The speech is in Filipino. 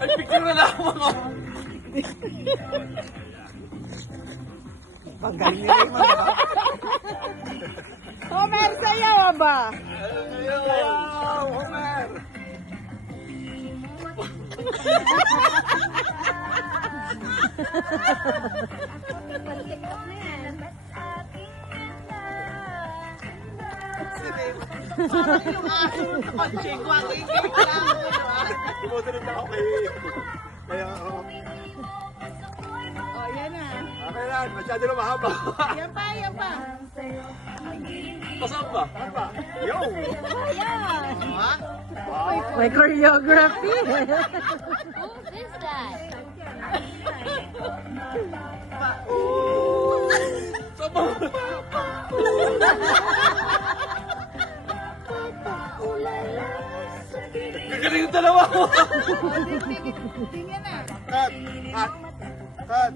Ay, picture na lang ako. Panggaling nila yung mga. Homer, sayaw ba? Ayaw, Homer. Parang yung aso. Panching ko ang ingay lang. Tumutunod na ako kay... Kaya ako. Oh, yan na. Okay lang, masyado na mahaba. Yan pa, yan pa. Pasok ba? Ano ba? Yo! Ayan. May choreography. Who is that? Saba! Gagaling yung dalawa ko! Tingnan na. Cut! Cut! Cut!